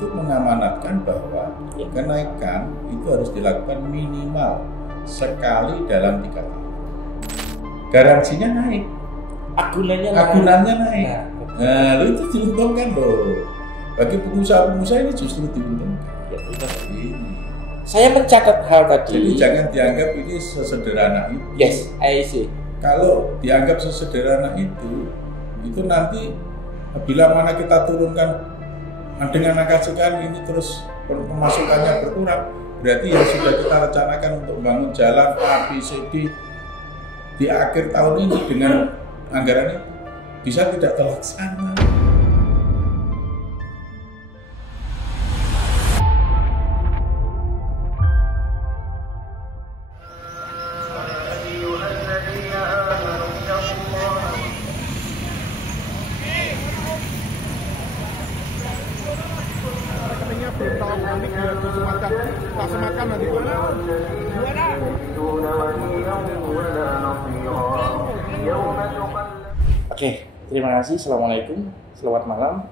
itu mengamanatkan bahwa kenaikan itu harus dilakukan minimal sekali dalam 3 tahun. Garansinya naik, agunannya naik. Nah, itu diuntungkan loh. Bagi pengusaha-pengusaha ini justru diuntungkan. Saya mencatat hal tadi. Jadi jangan dianggap ini sesederhana itu. Yes, I see. Kalau dianggap sesederhana itu nanti bila mana kita turunkan dengan angka sekian ini terus pemasukannya berkurang, berarti yang sudah kita rencanakan untuk membangun jalan A, B, C, D di akhir tahun ini dengan anggaran itu bisa tidak terlaksana. Oke, terima kasih. Assalamualaikum, selamat malam.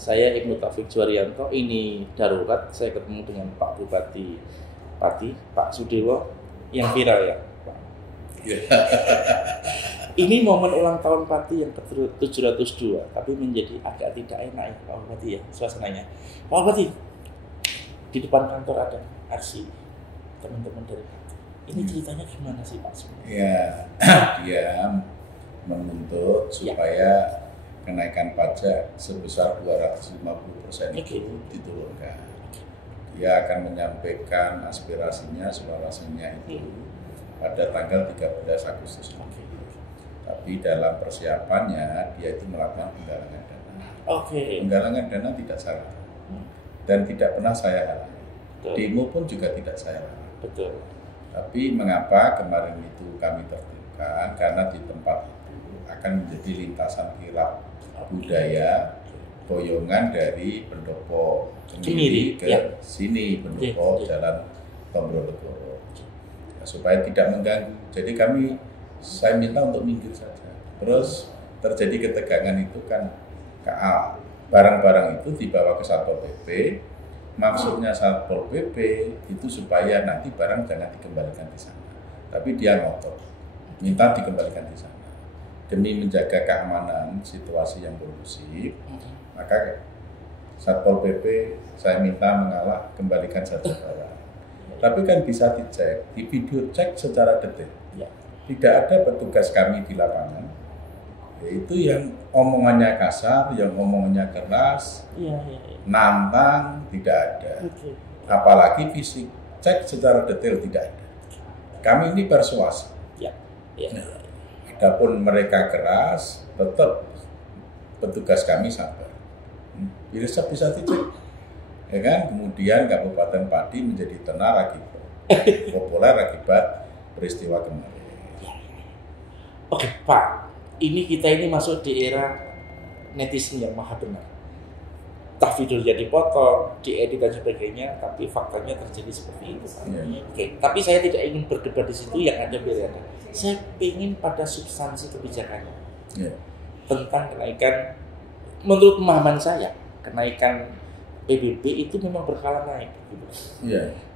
Saya Ibnu Taufik Juarianto. Ini darurat. Saya ketemu dengan Pak Bupati Pati, Pak Sudewo, yang viral ya, Pak. Ini momen ulang tahun Pati yang ke-702, tapi menjadi agak tidak enak ya Pak Bupati ya, suasananya. Pak Bupati, di depan kantor ada aksi teman-teman dari Pati. Ini ceritanya gimana sih Pak? Ya, dia menuntut supaya kenaikan pajak sebesar 250% itu diturunkan. Dia akan menyampaikan aspirasinya, suaranya itu pada tanggal 13 Agustus. Tapi dalam persiapannya dia itu melakukan penggalangan dana. Penggalangan dana tidak salah dan tidak pernah saya halangi. Demo pun juga tidak saya halangi. Betul. Tapi mengapa kemarin itu kami tertibkan? Karena di tempat itu akan menjadi lintasan kirap budaya boyongan dari Pendopo Kemiri ke sini, Pendopo Jalan Tombologoro, supaya tidak mengganggu. Jadi saya minta untuk minggir saja. Terus terjadi ketegangan itu kan barang-barang itu dibawa ke Satpol PP. Maksudnya Satpol PP itu supaya nanti barang jangan dikembalikan di sana. Tapi dia ngotot, minta dikembalikan di sana. Demi menjaga keamanan situasi yang kondusif, maka Satpol PP saya minta mengalah, kembalikan saja barang. Tapi kan bisa dicek, di video cek secara detail. Tidak ada petugas kami di lapangan, yaitu yang omongannya kasar, yang omongannya keras, nantang, tidak ada. Apalagi fisik cek secara detail tidak ada. Kami ini persuasi. Adapun mereka keras, tetap petugas kami sabar. Bisa dicek, ya kan? Kemudian Kabupaten Pati menjadi tenar akibat populer akibat peristiwa kemarin. Oke, Pak. Kita masuk di era netizen yang maha benar. Entah videonya dipotong, diedit dan sebagainya, tapi faktanya terjadi seperti itu. Tapi saya tidak ingin berdebat di situ, yang ada biar ada. Saya ingin pada substansi kebijakannya tentang kenaikan. Menurut pemahaman saya, kenaikan PBB itu memang berkala naik.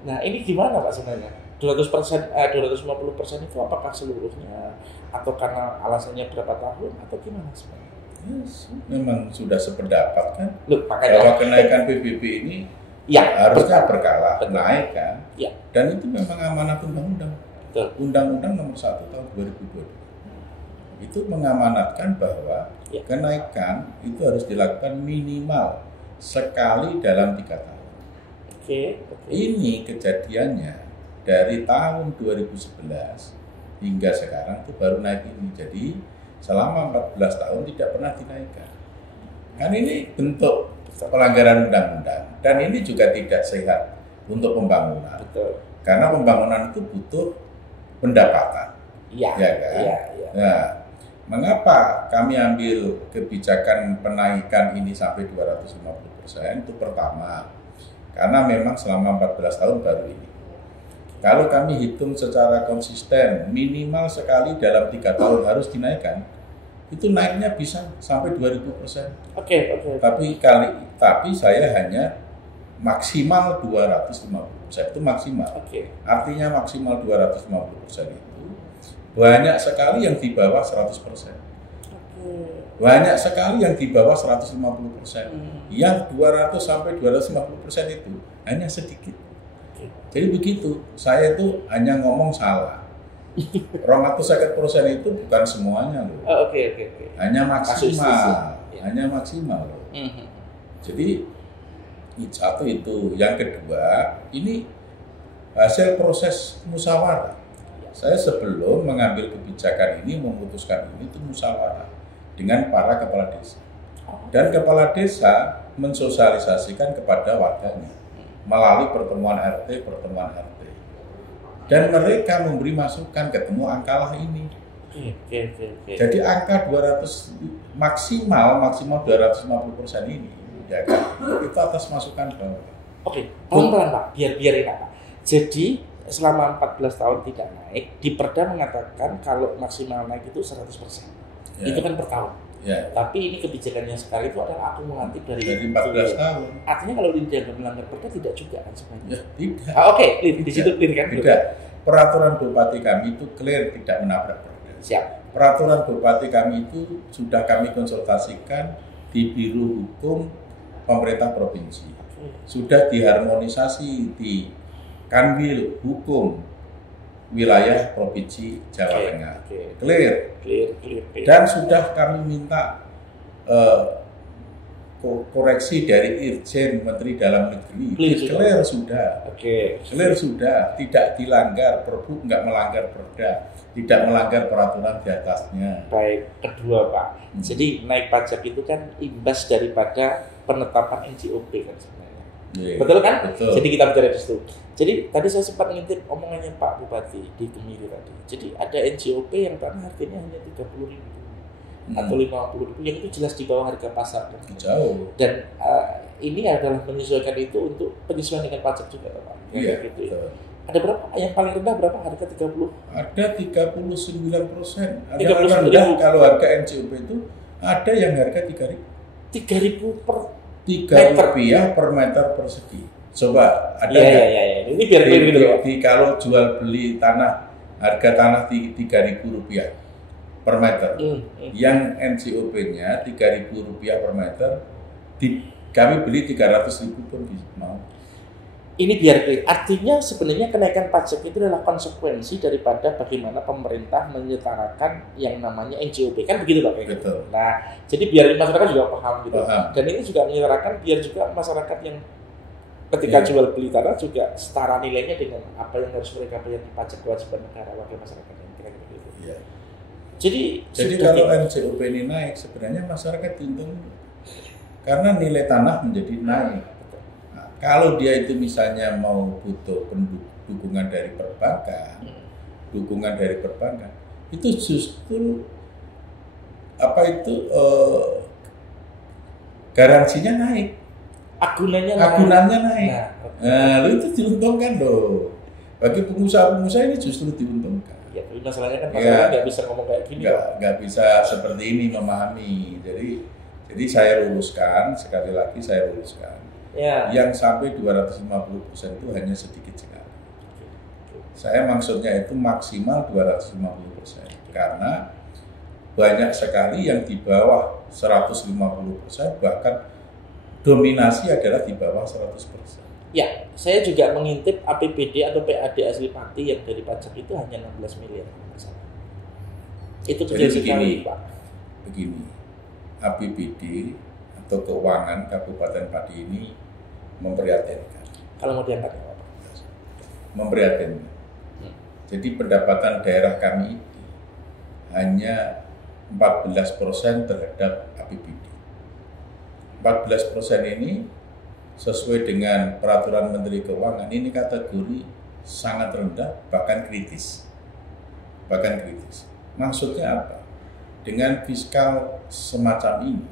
Nah, ini gimana Pak sebenarnya? 250% itu apakah seluruhnya, atau karena alasannya berapa tahun, atau gimana sebenarnya? Memang sudah sependapat kan, bahwa kenaikan PBB ini harusnya berkala naik kan, dan itu memang amanat undang-undang. Undang-Undang nomor 1 tahun 2022 itu mengamanatkan bahwa kenaikan itu harus dilakukan minimal sekali dalam 3 tahun. Ini kejadiannya dari tahun 2011 hingga sekarang itu baru naik ini. Jadi selama 14 tahun tidak pernah dinaikkan. Kan ini bentuk pelanggaran undang-undang, dan ini juga tidak sehat untuk pembangunan. Karena pembangunan itu butuh pendapatan. Nah, mengapa kami ambil kebijakan penaikan ini sampai 250%? Itu pertama, karena memang selama 14 tahun baru ini. Kalau kami hitung secara konsisten, minimal sekali dalam 3 tahun harus dinaikkan, itu naiknya bisa sampai 2000%. Tapi saya hanya maksimal 250%, itu maksimal. Oke. Artinya maksimal 250% itu banyak sekali yang di bawah 100%. Banyak sekali yang di bawah 150%. Yang 200 sampai 250% itu hanya sedikit. Jadi begitu, saya itu hanya ngomong salah. 250% itu bukan semuanya loh. Oke. Hanya maksimal, Ya. hanya maksimal loh. Jadi satu itu, yang kedua ini hasil proses musyawarah. Saya sebelum mengambil kebijakan ini, memutuskan ini itu musyawarah dengan para kepala desa. Dan kepala desa mensosialisasikan kepada warganya melalui pertemuan RT. Dan mereka memberi masukan, ketemu angka lah ini. Oke. Jadi angka 200 maksimal 250% ini, ya kan? Itu atas masukan Bapak. Oke, pelan-pelan Pak, biar enak Pak. Jadi selama 14 tahun tidak naik, di Perda mengatakan kalau maksimal naik itu 100%. Ya. Itu kan per tahun. Ya. Tapi ini kebijakannya sekarang itu adalah akumulatif dari 14 tahun. Artinya kalau tidak melanggar Perda tidak juga kan sebenarnya. Ya, tidak. Oke, di situ clear kan? Tidak. Peraturan Bupati kami itu clear tidak menabrak Perda. Siap. Peraturan Bupati kami itu sudah kami konsultasikan di Biro Hukum Pemerintah Provinsi. Sudah diharmonisasi di Kanwil Hukum Wilayah Provinsi Jawa Tengah. Clear. Dan sudah kami minta koreksi dari Irjen Menteri Dalam Negeri. Clear sudah. Clear sudah. Tidak dilanggar, Perbu nggak melanggar Perda, tidak melanggar peraturan di atasnya. Baik, kedua Pak. Jadi naik pajak itu kan imbas daripada penetapan NJOP kan sebenarnya. Betul kan? Betul. Jadi kita bicara di situ. Jadi tadi saya sempat ngintip omongannya Pak Bupati di Gemiri tadi. Jadi ada NJOP yang tanah harganya hanya 30.000 atau 50.000, yang itu jelas di bawah harga pasar kan? Jauh. Dan ini adalah menyesuaikan itu untuk penyesuaian dengan pajak juga Pak. Iya. Gitu. Ada berapa? Yang paling rendah berapa? Harga 30? Ada 39%. Ada 39.000. rendah kalau harga NJOP itu ada yang harga 3.000. 3.000 per Rp3 per meter persegi. Coba ada nggak? Iya. Ini biar gitu Pak. Kalau jual beli tanah, harga tanah Rp3.000 per meter. Yang NJOP-nya Rp3.000 per meter, kami beli 300.000 pun mau. Ini biar clear. Artinya sebenarnya kenaikan pajak itu adalah konsekuensi daripada bagaimana pemerintah menyetarakan yang namanya NJOP. Kan begitu Pak? Betul. Nah, jadi biar masyarakat juga paham gitu. Paham. Dan ini juga menyetarakan biar juga masyarakat yang ketika jual beli tanah juga setara nilainya dengan apa yang harus mereka bayar di pajak kewajiban negara wakil masyarakat yang kira-kira gitu. Iya. Jadi kalau NJOP ini naik, sebenarnya masyarakat diuntungkan karena nilai tanah menjadi naik. Kalau dia itu misalnya mau butuh dukungan dari perbankan, itu justru garansinya naik, agunannya naik. Nah, itu diuntungkan loh. Bagi pengusaha-pengusaha ini justru diuntungkan. Ya, tapi masalahnya kan masyarakat nggak bisa ngomong kayak gini. Nggak bisa seperti ini memahami. Jadi saya luruskan, sekali lagi saya luruskan. Ya. Yang sampai 250% itu hanya sedikit sekali. Saya maksudnya itu maksimal 250%. Karena banyak sekali yang di bawah 150%, bahkan dominasi adalah di bawah 100%. Ya, saya juga mengintip APBD atau PAD asli Pati yang dari pajak itu hanya 16 miliar. Itu kecil sekali, Pak. Begini, APBD atau keuangan Kabupaten Pati ini memprihatinkan. Kalau mau diangkat apa? Memprihatinkan. Jadi pendapatan daerah kami hanya 14% terhadap APBD. 14% ini sesuai dengan peraturan Menteri Keuangan ini kategori sangat rendah, bahkan kritis. Maksudnya apa? Dengan fiskal semacam ini,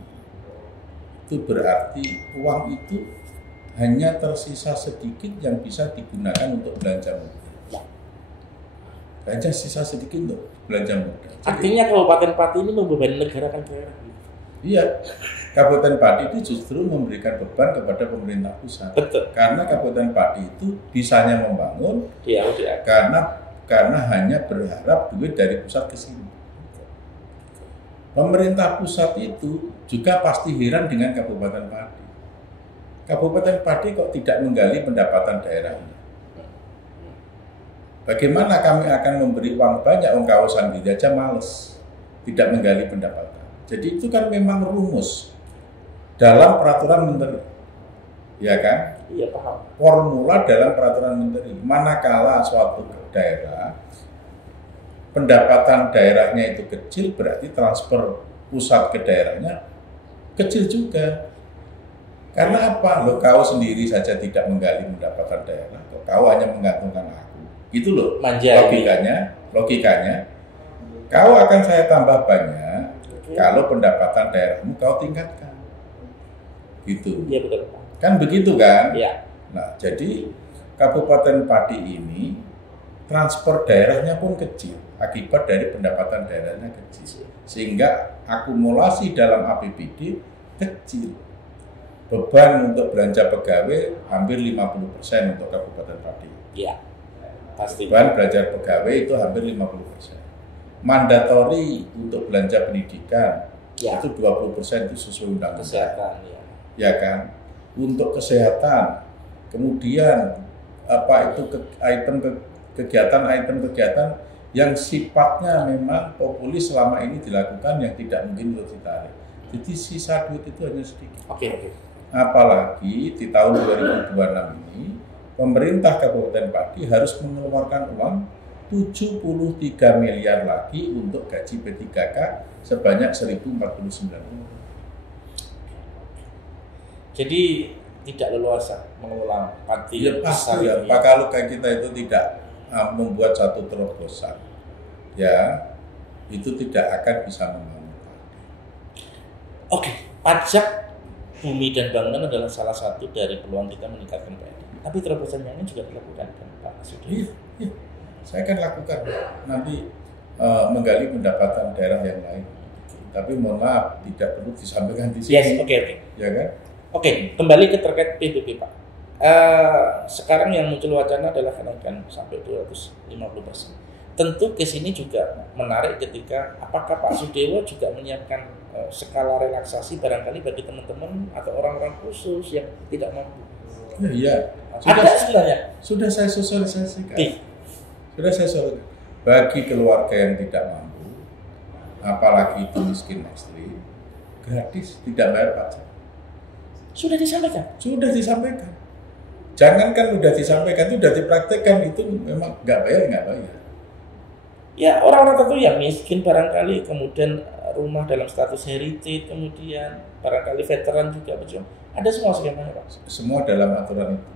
itu berarti uang itu hanya tersisa sedikit yang bisa digunakan untuk belanja modal. Hanya sisa sedikit untuk belanja modal. Artinya Kabupaten Pati ini membebani negara kan kira-kira. Iya, Kabupaten Pati itu justru memberikan beban kepada pemerintah pusat. Betul. Karena Kabupaten Pati itu bisanya membangun Dia. karena hanya berharap duit dari pusat ke sini. Pemerintah pusat itu juga pasti heran dengan Kabupaten Pati. Kabupaten Pati kok tidak menggali pendapatan daerahnya? Bagaimana kami akan memberi uang banyak orang kawasan ini aja males, tidak menggali pendapatan. Jadi itu kan memang rumus dalam peraturan menteri, ya kan? Iya, paham. Formula dalam peraturan menteri. Manakala suatu daerah pendapatan daerahnya itu kecil, berarti transfer pusat ke daerahnya kecil juga. Karena apa? Lo kau sendiri saja tidak menggali pendapatan daerah, kau hanya menggantungkan aku. Itu loh logikanya. Kau akan saya tambah banyak kalau pendapatan daerahmu kau tingkatkan. Gitu. Iya, betul. Kan begitu kan? Iya. Nah, jadi Kabupaten Pati ini transfer daerahnya pun kecil akibat dari pendapatan daerahnya kecil. Sehingga akumulasi dalam APBD kecil. Beban untuk belanja pegawai hampir 50% untuk Kabupaten Pati. Iya. Pasti. Beban belanja pegawai itu hampir 50%. Mandatori untuk belanja pendidikan itu 20% itu sesuai undang-undang. Kesehatan, ya kan? Untuk kesehatan, kemudian kegiatan yang sifatnya memang populis selama ini dilakukan yang tidak mungkin untuk ditarik. Jadi sisa duit itu hanya sedikit. Oke. Apalagi di tahun 2026 ini pemerintah Kabupaten Pati harus mengeluarkan uang 73 miliar lagi untuk gaji P3K sebanyak 1.049 orang. Jadi tidak leluasa mengelola Pati Ya pasti ya, ini. kalau kayak kita itu tidak membuat satu terobosan, ya itu tidak akan bisa membangun Pati. Oke, pajak bumi dan bangunan adalah salah satu dari peluang kita meningkatkan PNB. Tapi terobosan yang ini juga dilakukan kan Pak Sudir? Iya. Saya akan lakukan nanti menggali pendapatan daerah yang lain. Tapi mohon maaf, tidak perlu disampaikan di sini. Yes, oke. Ya kan? Oke, kembali ke terkait PBB Pak. Sekarang yang muncul wacana adalah kenaikan sampai 250%. Tentu ke sini juga menarik ketika apakah Pak Sudewo juga menyiapkan skala relaksasi barangkali bagi teman-teman atau orang-orang khusus yang tidak mampu. Iya. Ada sebenarnya. Sudah saya sosialisasikan. Sudah saya sosialisasikan. Bagi keluarga yang tidak mampu, apalagi itu miskin ekstrim, gratis, tidak bayar pajak. Sudah disampaikan? Sudah disampaikan. Jangankan sudah disampaikan, itu sudah dipraktekkan, itu memang nggak bayar. Ya, orang-orang tertentu yang miskin barangkali, kemudian rumah dalam status heritage, kemudian barangkali veteran juga, betul. Ada semua skemanya, Pak? Semua dalam aturan itu.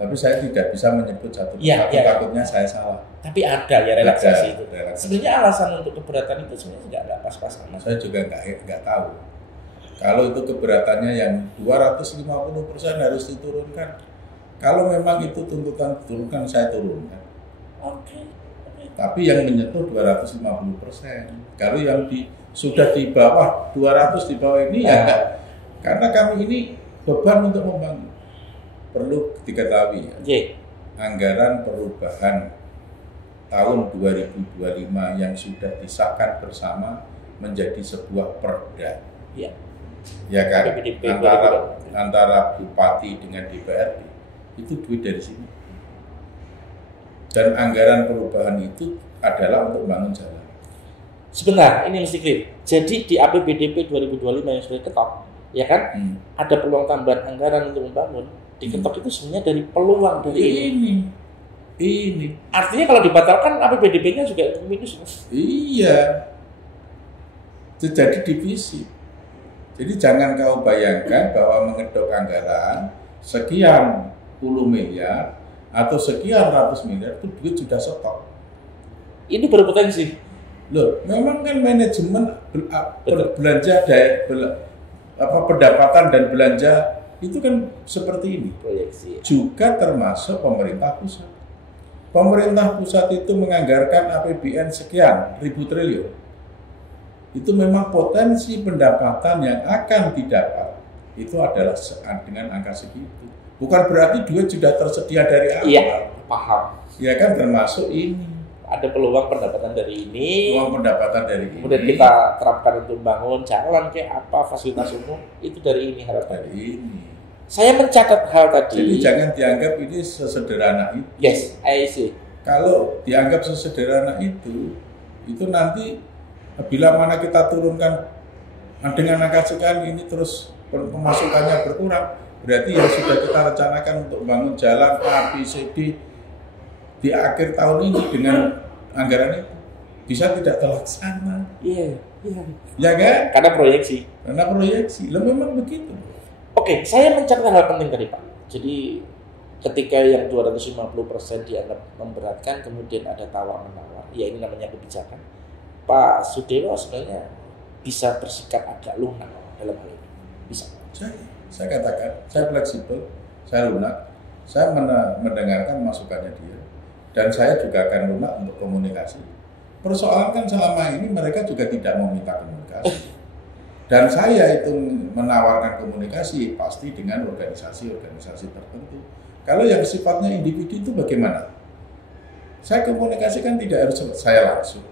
Tapi saya tidak bisa menyebut satu takutnya saya salah. Tapi ada ya relaksasi itu. Relaksasi. Sebenarnya alasan untuk keberatan itu sebenarnya nggak pas-pasan. Saya juga nggak tahu. Kalau itu keberatannya yang 250% harus diturunkan. Kalau memang itu tuntutan diturunkan, saya turunkan. Oke. Tapi yang menyentuh 250%. Kalau yang sudah di bawah 200 di bawah ini ya enggak. Karena kami ini beban untuk membangun. Perlu diketahui ya. Anggaran perubahan tahun 2025 yang sudah disahkan bersama menjadi sebuah perda. Ya. Ya kan? Antara bupati dengan DPRD itu duit dari sini. Dan anggaran perubahan itu adalah untuk bangun jalan. Sebentar, ini mesti clear. Jadi di APBDP 2025 yang sudah diketok, ya kan? Ada peluang tambahan anggaran untuk membangun. Diketok itu sebenarnya dari peluang dari ini. Artinya kalau dibatalkan APBDP-nya juga minus. Iya. Itu jadi divisi. Jadi jangan kau bayangkan bahwa mengedok anggaran sekian puluh miliar atau sekian ratus miliar itu duit sudah stok. Ini berpotensi. Loh, memang kan manajemen belanja pendapatan dan belanja itu kan seperti ini. Proyeksi. Juga termasuk pemerintah pusat. Pemerintah pusat itu menganggarkan APBN sekian ribu triliun. itu memang potensi pendapatan yang akan didapat itu adalah dengan angka segitu. Bukan berarti duit sudah tersedia dari awal. Iya, paham. Ya kan, termasuk ini. Ada peluang pendapatan dari ini. Peluang pendapatan dari kemudian ini. kita terapkan untuk bangun jalan kayak apa, fasilitas umum, itu dari ini harapan. Dari ini. Saya mencatat hal tadi. Jadi jangan dianggap ini sesederhana itu. Yes, I see. Kalau dianggap sesederhana itu nanti bila mana kita turunkan dengan angka sekian ini terus pemasukannya berkurang, berarti yang sudah kita rencanakan untuk bangun jalan A, B, C, D di akhir tahun ini dengan anggaran itu bisa tidak terlaksana. Iya. Ya kan? Karena proyeksi. Lo memang begitu. Oke, saya mencatat hal penting tadi Pak. Jadi ketika yang 250% dianggap memberatkan, kemudian ada tawar-menawar, ya ini namanya kebijakan. Pak Sudewo sebenarnya bisa bersikap agak lunak dalam hal ini. Bisa. Saya katakan, saya fleksibel, saya lunak, saya mendengarkan masukannya dia, dan saya juga akan lunak untuk komunikasi. Persoalan kan selama ini mereka juga tidak mau minta komunikasi. Dan saya itu menawarkan komunikasi pasti dengan organisasi-organisasi tertentu. Kalau yang sifatnya individu itu bagaimana? Saya komunikasikan tidak harus saya langsung.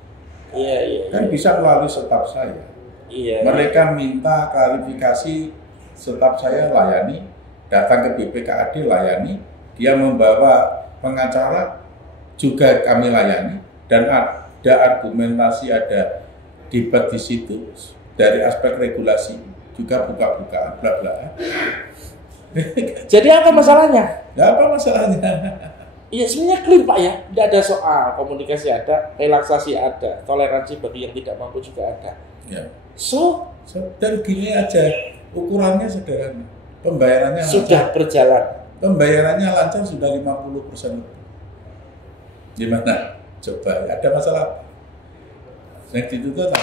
Iya. Kan bisa melalui staf saya. Iya. Mereka minta klarifikasi, staf saya layani, datang ke BPKAD layani, dia membawa pengacara juga kami layani, dan ada argumentasi, ada debat di situ dari aspek regulasi juga buka-bukaan bla-bla. Jadi apa masalahnya? Nggak apa masalahnya. Iya sebenarnya clear Pak ya, tidak ada soal, komunikasi ada, relaksasi ada, toleransi bagi yang tidak mampu juga ada. Ya. So Dan gini aja, ukurannya sederhana, pembayarannya sudah lancar. berjalan. Pembayarannya lancar sudah 50%. Gimana? Coba, ada masalah? Yang ditutup apa?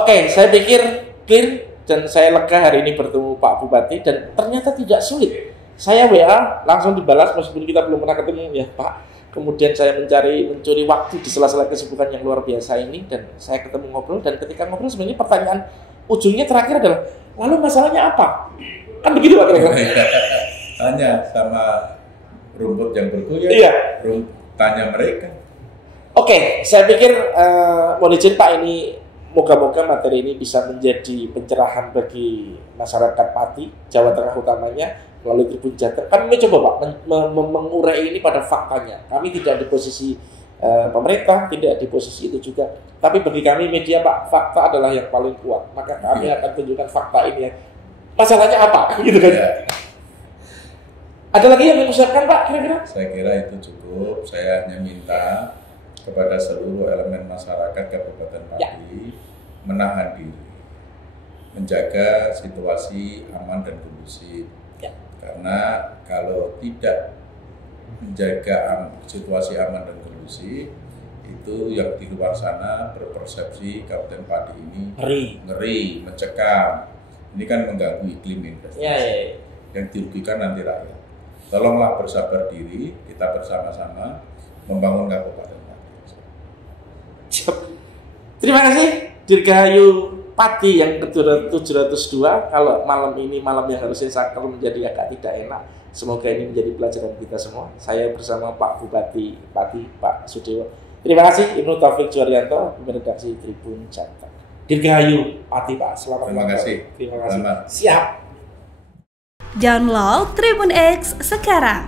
Oke, saya pikir clear dan saya lega hari ini bertemu Pak Bupati dan ternyata tidak sulit. Saya WA langsung dibalas meskipun kita belum pernah ketemu ya Pak. Kemudian saya mencuri waktu di sela-sela kesibukan yang luar biasa ini dan saya ketemu ngobrol, dan ketika ngobrol sebenarnya pertanyaan ujungnya terakhir adalah, lalu masalahnya apa? Kan begitu Pak kira-kira. Tanya sama rumput yang bergoyang. Iya. Tanya mereka. Oke, saya pikir mohon izin Pak, ini moga-moga materi ini bisa menjadi pencerahan bagi masyarakat Pati, Jawa Tengah utamanya, melalui Tribun Jateng. Kami mencoba Pak mengurai ini pada faktanya. Kami tidak di posisi pemerintah, tidak di posisi itu juga. Tapi bagi kami media Pak, fakta adalah yang paling kuat. Maka kami akan tunjukkan fakta ini. Masalahnya apa? Gitu kan? Ya. Ada lagi yang mengusulkan Pak kira-kira? Saya kira itu cukup. Saya hanya minta kepada seluruh elemen masyarakat Kabupaten Pati menahan diri, menjaga situasi aman dan kondusif. Karena kalau tidak menjaga situasi aman dan kondusif, itu yang di luar sana berpersepsi Kabupaten Pati ini ngeri, mencekam. Ini kan mengganggu iklim investasi. Yang dirugikan nanti rakyat. Tolonglah bersabar diri, kita bersama-sama membangun Kabupaten Pati. Terima kasih Dirgahayu Pati yang ke-702. Kalau malam ini malam yang harusnya sakral menjadi agak tidak enak. Semoga ini menjadi pelajaran kita semua. Saya bersama Pak Bupati Pati, Pak Sudewo. Terima kasih Ibnu Taufik Juwaryanto, redaksi Tribun Jateng. Dirgahayu Pati Pak, selamat. Terima kasih. Terima kasih. Selamat. Siap. Download Tribun X sekarang.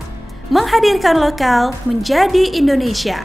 Menghadirkan lokal menjadi Indonesia.